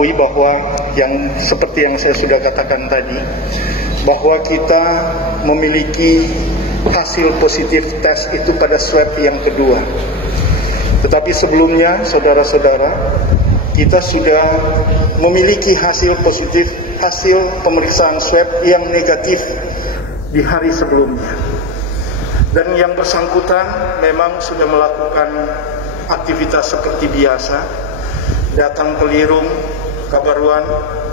ketahui bahwa seperti yang saya sudah katakan tadi, bahwa kita memiliki hasil positif tes itu pada swab yang kedua. Tetapi sebelumnya, saudara-saudara, kita sudah memiliki hasil pemeriksaan swab yang negatif di hari sebelumnya. Dan yang bersangkutan memang sudah melakukan aktivitas seperti biasa, datang ke Lirung, Kabaruan,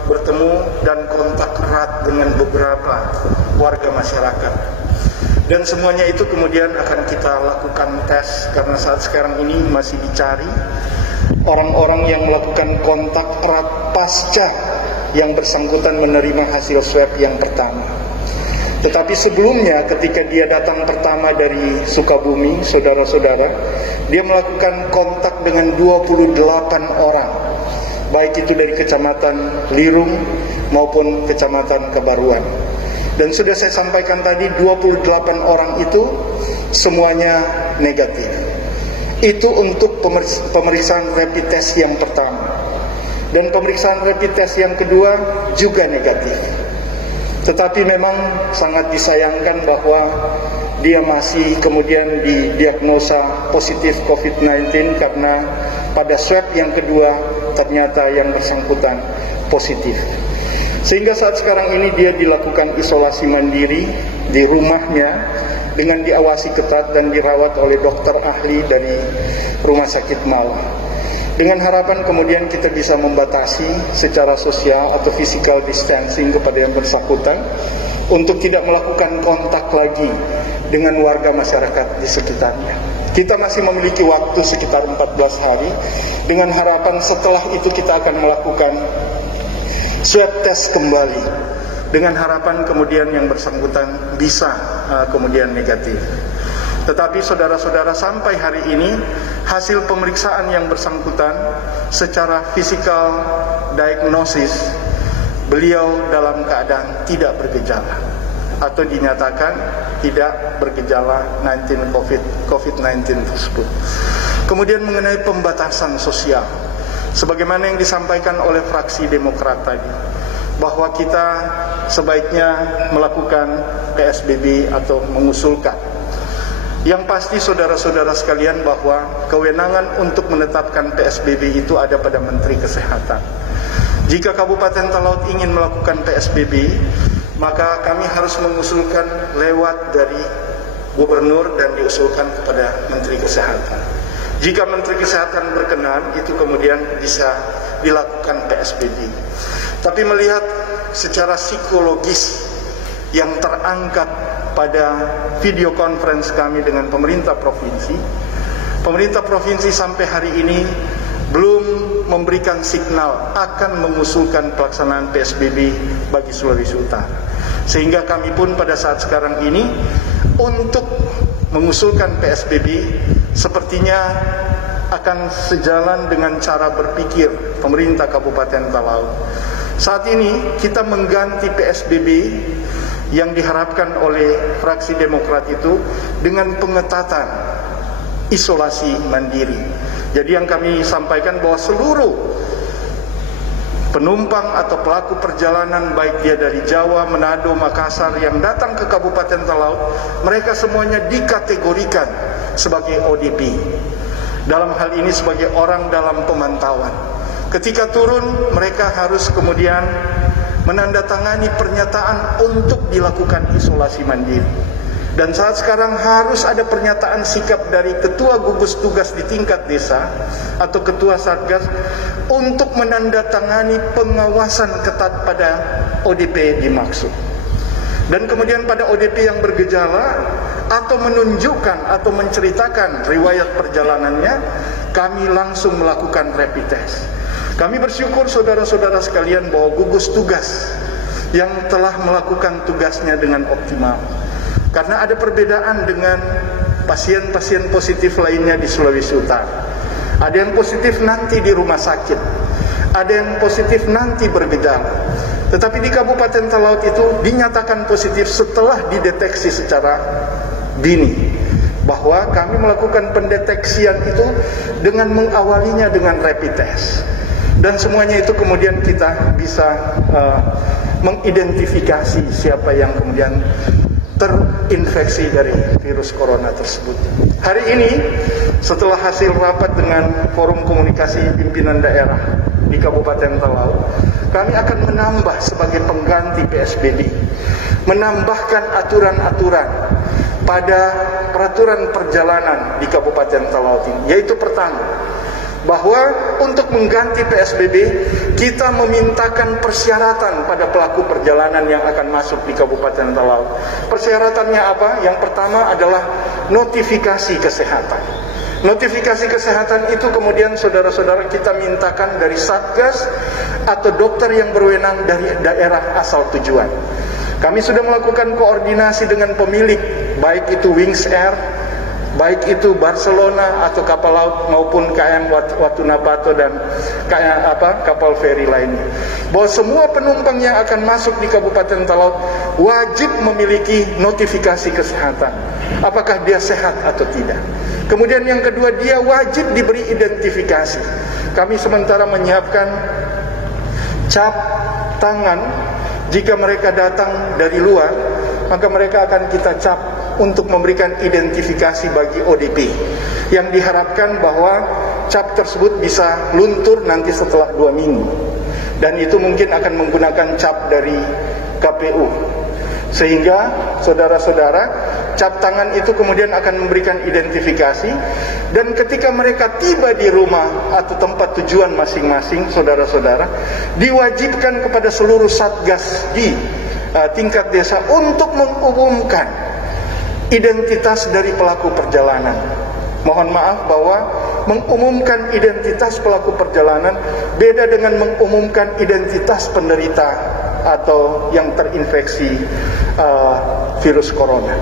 bertemu dan kontak erat dengan beberapa warga masyarakat. Dan semuanya itu kemudian akan kita lakukan tes, karena saat sekarang ini masih dicari orang-orang yang melakukan kontak erat pasca yang bersangkutan menerima hasil swab yang pertama. Tetapi sebelumnya ketika dia datang pertama dari Sukabumi, saudara-saudara, dia melakukan kontak dengan 28 orang, baik itu dari Kecamatan Lirung maupun Kecamatan Kabaruan. Dan sudah saya sampaikan tadi, 28 orang itu semuanya negatif. Itu untuk pemeriksaan rapid test yang pertama. Dan pemeriksaan rapid test yang kedua juga negatif. Tetapi memang sangat disayangkan bahwa dia masih kemudian didiagnosa positif COVID-19 karena pada swab yang kedua ternyata yang bersangkutan positif. Sehingga saat sekarang ini dia dilakukan isolasi mandiri di rumahnya dengan diawasi ketat dan dirawat oleh dokter ahli dari Rumah Sakit Malang. Dengan harapan kemudian kita bisa membatasi secara sosial atau physical distancing kepada yang bersangkutan untuk tidak melakukan kontak lagi dengan warga masyarakat di sekitarnya. Kita masih memiliki waktu sekitar 14 hari dengan harapan setelah itu kita akan melakukan swab test kembali dengan harapan kemudian yang bersangkutan bisa kemudian negatif. Tetapi saudara-saudara, sampai hari ini hasil pemeriksaan yang bersangkutan secara physical diagnosis, beliau dalam keadaan tidak bergejala atau dinyatakan tidak bergejala COVID-19 tersebut. Kemudian mengenai pembatasan sosial, sebagaimana yang disampaikan oleh fraksi Demokrat tadi, bahwa kita sebaiknya melakukan PSBB atau mengusulkan. Yang pasti saudara-saudara sekalian bahwa kewenangan untuk menetapkan PSBB itu ada pada Menteri Kesehatan. Jika Kabupaten Talaut ingin melakukan PSBB, maka kami harus mengusulkan lewat dari Gubernur dan diusulkan kepada Menteri Kesehatan. Jika Menteri Kesehatan berkenan, itu kemudian bisa dilakukan PSBB. Tapi melihat secara psikologis yang terangkat pada video conference kami dengan pemerintah provinsi sampai hari ini belum memberikan signal akan mengusulkan pelaksanaan PSBB bagi Sulawesi Utara. Sehingga kami pun pada saat sekarang ini untuk mengusulkan PSBB sepertinya akan sejalan dengan cara berpikir pemerintah Kabupaten Talaut. Saat ini kita mengganti PSBB yang diharapkan oleh fraksi Demokrat itu dengan pengetatan isolasi mandiri. Jadi yang kami sampaikan bahwa seluruh penumpang atau pelaku perjalanan, baik dia dari Jawa, Manado, Makassar yang datang ke Kabupaten Talaut, mereka semuanya dikategorikan sebagai ODP. Dalam hal ini sebagai orang dalam pemantauan. Ketika turun, mereka harus kemudian menandatangani pernyataan untuk dilakukan isolasi mandiri. Dan saat sekarang harus ada pernyataan sikap dari ketua gugus tugas di tingkat desa atau ketua satgas untuk menandatangani pengawasan ketat pada ODP dimaksud. Dan kemudian pada ODP yang bergejala atau menunjukkan atau menceritakan riwayat perjalanannya, kami langsung melakukan rapid test. Kami bersyukur saudara-saudara sekalian bahwa gugus tugas yang telah melakukan tugasnya dengan optimal. Karena ada perbedaan dengan pasien-pasien positif lainnya di Sulawesi Utara. Ada yang positif nanti di rumah sakit, ada yang positif nanti bergejala. Tetapi di Kabupaten Talaut itu dinyatakan positif setelah dideteksi secara dini. Bahwa kami melakukan pendeteksian itu dengan mengawalinya dengan rapid test. Dan semuanya itu kemudian kita bisa mengidentifikasi siapa yang kemudian terinfeksi dari virus corona tersebut. Hari ini, setelah hasil rapat dengan Forum Komunikasi Pimpinan Daerah di Kabupaten Talaut, kami akan menambah sebagai pengganti PSBB, menambahkan aturan-aturan pada peraturan perjalanan di Kabupaten Talaut ini, yaitu pertama, bahwa untuk mengganti PSBB kita memintakan persyaratan pada pelaku perjalanan yang akan masuk di Kabupaten Talaut. Persyaratannya apa? Yang pertama adalah notifikasi kesehatan. Notifikasi kesehatan itu kemudian saudara-saudara kita mintakan dari Satgas atau dokter yang berwenang dari daerah asal tujuan. Kami sudah melakukan koordinasi dengan pemilik, baik itu Wings Air, baik itu Barcelona atau kapal laut maupun KM Watunabato dan kapal feri lainnya, bahwa semua penumpang yang akan masuk di Kabupaten Talaut wajib memiliki notifikasi kesehatan, apakah dia sehat atau tidak. Kemudian yang kedua, dia wajib diberi identifikasi. Kami sementara menyiapkan cap tangan. Jika mereka datang dari luar, maka mereka akan kita cap untuk memberikan identifikasi bagi ODP, yang diharapkan bahwa cap tersebut bisa luntur nanti setelah 2 minggu, dan itu mungkin akan menggunakan cap dari KPU, sehingga saudara-saudara, cap tangan itu kemudian akan memberikan identifikasi, dan ketika mereka tiba di rumah atau tempat tujuan masing-masing, saudara-saudara, diwajibkan kepada seluruh Satgas di tingkat desa untuk mengumumkan identitas dari pelaku perjalanan. Mohon maaf bahwa mengumumkan identitas pelaku perjalanan beda dengan mengumumkan identitas penderita atau yang terinfeksi virus corona.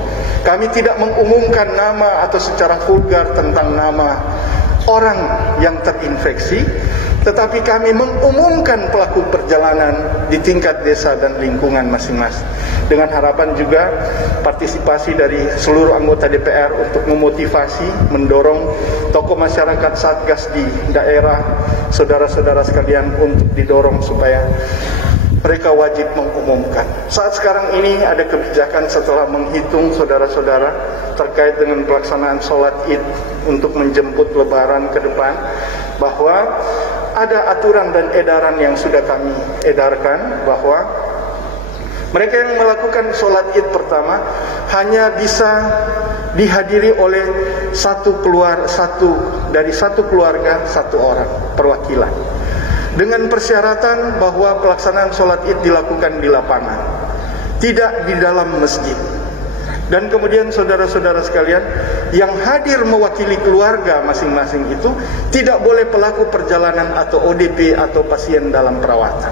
Kami tidak mengumumkan nama atau secara vulgar tentang nama orang yang terinfeksi, tetapi kami mengumumkan pelaku perjalanan di tingkat desa dan lingkungan masing-masing, dengan harapan juga partisipasi dari seluruh anggota DPR untuk memotivasi, mendorong tokoh masyarakat Satgas di daerah, saudara-saudara sekalian, untuk didorong supaya mereka wajib mengumumkan. Saat sekarang ini ada kebijakan setelah menghitung saudara-saudara terkait dengan pelaksanaan sholat id untuk menjemput lebaran ke depan, bahwa ada aturan dan edaran yang sudah kami edarkan bahwa mereka yang melakukan sholat id pertama hanya bisa dihadiri oleh satu keluarga, satu orang perwakilan, dengan persyaratan bahwa pelaksanaan sholat id dilakukan di lapangan, tidak di dalam masjid. Dan kemudian saudara-saudara sekalian, yang hadir mewakili keluarga masing-masing itu tidak boleh pelaku perjalanan atau ODP atau pasien dalam perawatan.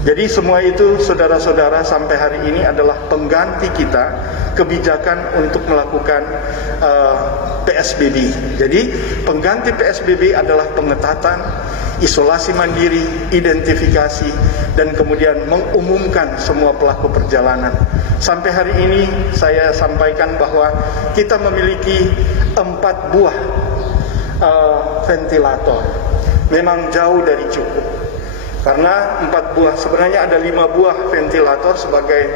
Jadi semua itu saudara-saudara sampai hari ini adalah pengganti kita kebijakan untuk melakukan PSBB. Jadi pengganti PSBB adalah pengetatan, isolasi mandiri, identifikasi, dan kemudian mengumumkan semua pelaku perjalanan. Sampai hari ini saya sampaikan bahwa kita memiliki 4 buah ventilator. Memang jauh dari cukup, karena 4 buah, sebenarnya ada 5 buah ventilator sebagai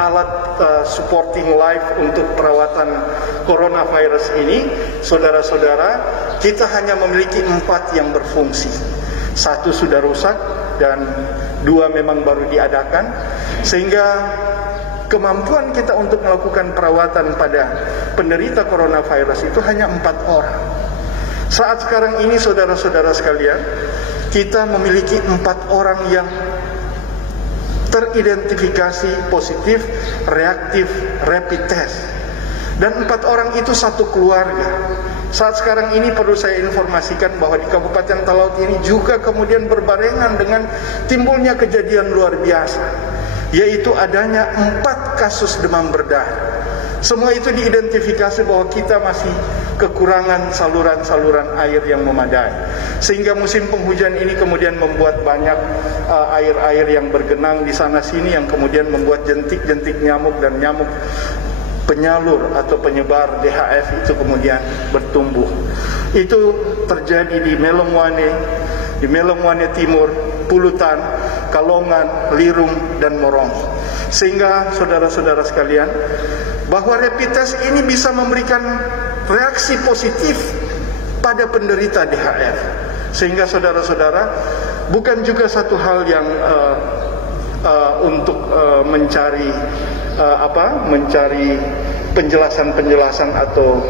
alat supporting life untuk perawatan coronavirus ini. Saudara-saudara, kita hanya memiliki 4 yang berfungsi. 1 sudah rusak dan 2 memang baru diadakan, sehingga kemampuan kita untuk melakukan perawatan pada penderita coronavirus itu hanya 4 orang. Saat sekarang ini saudara-saudara sekalian, kita memiliki 4 orang yang teridentifikasi positif reaktif rapid test, dan 4 orang itu satu keluarga. Saat sekarang ini perlu saya informasikan bahwa di Kabupaten Talaut ini juga kemudian berbarengan dengan timbulnya kejadian luar biasa, yaitu adanya 4 kasus demam berdarah. Semua itu diidentifikasi bahwa kita masih kekurangan saluran-saluran air yang memadai, sehingga musim penghujan ini kemudian membuat banyak air-air yang bergenang di sana sini, yang kemudian membuat jentik-jentik nyamuk dan nyamuk penyalur atau penyebar DHF itu kemudian bertumbuh. Itu terjadi di Melongwane, di Melongwane Timur, Pulutan, Kalongan, Lirung, dan Morong. Sehingga saudara-saudara sekalian, bahwa rapid test ini bisa memberikan reaksi positif pada penderita DHR. Sehingga saudara-saudara, bukan juga satu hal yang untuk mencari penjelasan-penjelasan atau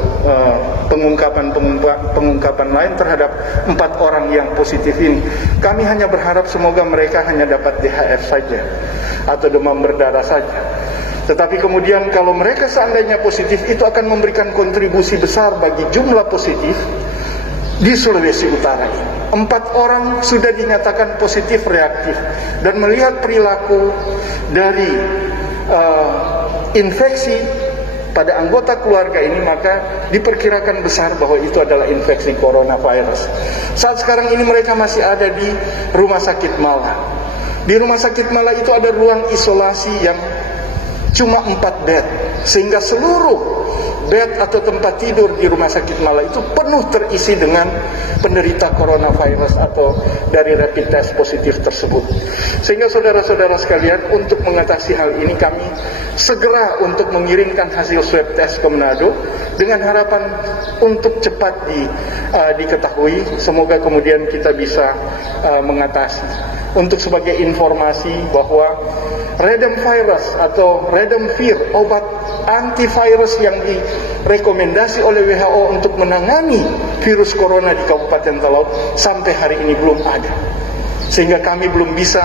pengungkapan lain terhadap 4 orang yang positif ini. Kami hanya berharap semoga mereka hanya dapat DHR saja atau demam berdarah saja. Tetapi kemudian kalau mereka seandainya positif, itu akan memberikan kontribusi besar bagi jumlah positif di Sulawesi Utara ini. 4 orang sudah dinyatakan positif reaktif, dan melihat perilaku dari infeksi pada anggota keluarga ini, maka diperkirakan besar bahwa itu adalah infeksi coronavirus. Saat sekarang ini mereka masih ada di Rumah Sakit Mala. Di Rumah Sakit Mala itu ada ruang isolasi yang cuma 4 bed, sehingga seluruh bed atau tempat tidur di Rumah Sakit Mala itu penuh terisi dengan penderita coronavirus atau dari rapid test positif tersebut. Sehingga saudara-saudara sekalian, untuk mengatasi hal ini kami segera untuk mengirimkan hasil swab test ke Manado dengan harapan untuk cepat diketahui. Semoga kemudian kita bisa mengatasi. Untuk sebagai informasi bahwa Redemvirus atau Redemvir, obat antivirus yang direkomendasi oleh WHO untuk menangani virus corona di Kabupaten Talaut, sampai hari ini belum ada. Sehingga kami belum bisa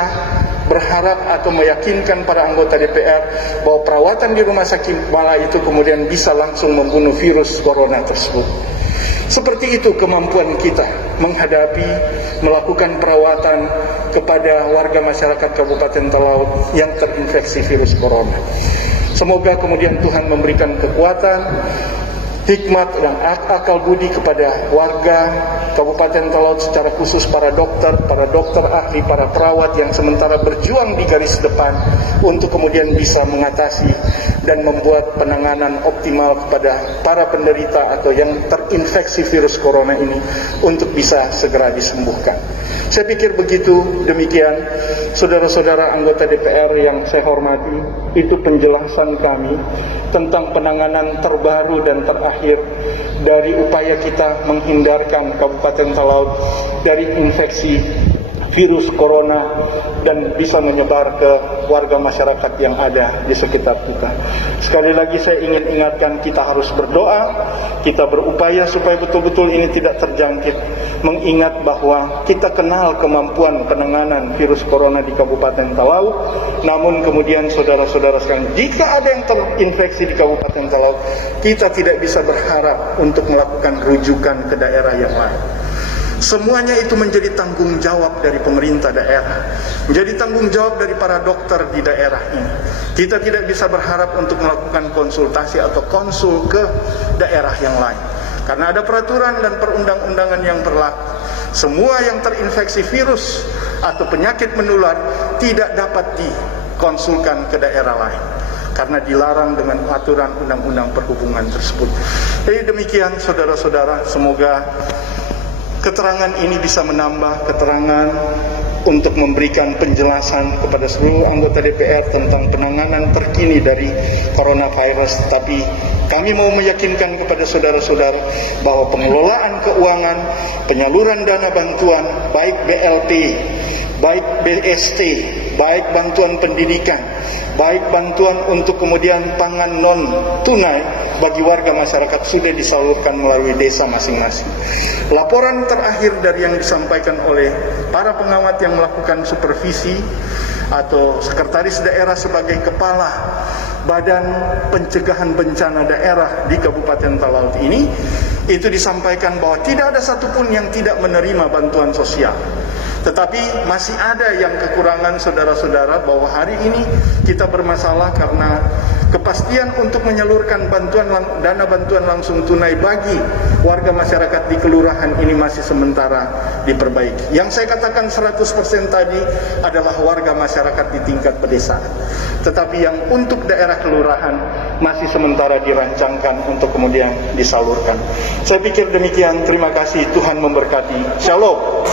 berharap atau meyakinkan para anggota DPR bahwa perawatan di Rumah Sakit Mala itu kemudian bisa langsung membunuh virus corona tersebut. Seperti itu kemampuan kita menghadapi, melakukan perawatan kepada warga masyarakat Kabupaten Talaut yang terinfeksi virus corona. Semoga kemudian Tuhan memberikan kekuatan, hikmat dan akal budi kepada warga Kabupaten Talaut, secara khusus para dokter ahli, para perawat yang sementara berjuang di garis depan untuk kemudian bisa mengatasi dan membuat penanganan optimal kepada para penderita atau yang terinfeksi virus corona ini untuk bisa segera disembuhkan. Saya pikir begitu. Demikian saudara-saudara anggota DPR yang saya hormati, itu penjelasan kami tentang penanganan terbaru dan terakhir dari upaya kita menghindarkan Kabupaten Talaut dari infeksi virus corona dan bisa menyebar ke warga masyarakat yang ada di sekitar kita. Sekali lagi saya ingin ingatkan, kita harus berdoa, kita berupaya supaya betul-betul ini tidak terjangkit, mengingat bahwa kita kenal kemampuan penanganan virus corona di Kabupaten Talaut. Namun kemudian saudara-saudara sekalian, jika ada yang terinfeksi di Kabupaten Talaut, kita tidak bisa berharap untuk melakukan rujukan ke daerah yang lain. Semuanya itu menjadi tanggung jawab dari pemerintah daerah, menjadi tanggung jawab dari para dokter di daerah ini. Kita tidak bisa berharap untuk melakukan konsultasi atau konsul ke daerah yang lain, karena ada peraturan dan perundang-undangan yang berlaku. Semua yang terinfeksi virus atau penyakit menular tidak dapat dikonsulkan ke daerah lain, karena dilarang dengan aturan undang-undang perhubungan tersebut. Jadi demikian saudara-saudara, semoga keterangan ini bisa menambah keterangan untuk memberikan penjelasan kepada seluruh anggota DPR tentang penanganan terkini dari coronavirus. Tapi kami mau meyakinkan kepada saudara-saudara bahwa pengelolaan keuangan, penyaluran dana bantuan, baik BLT, baik BST, baik bantuan pendidikan, baik bantuan untuk kemudian pangan non tunai bagi warga masyarakat sudah disalurkan melalui desa masing-masing. Laporan terakhir dari yang disampaikan oleh para pengamat yang melakukan supervisi atau sekretaris daerah sebagai kepala Badan Pencegahan Bencana Daerah di Kabupaten Talaut ini, itu disampaikan bahwa tidak ada satupun yang tidak menerima bantuan sosial. Tetapi masih ada yang kekurangan saudara-saudara, bahwa hari ini kita bermasalah karena kepastian untuk menyalurkan dana bantuan langsung tunai bagi warga masyarakat di kelurahan ini masih sementara diperbaiki. Yang saya katakan 100% tadi adalah warga masyarakat di tingkat pedesaan. Tetapi yang untuk daerah kelurahan masih sementara dirancangkan untuk kemudian disalurkan. Saya pikir demikian. Terima kasih. Tuhan memberkati. Shalom.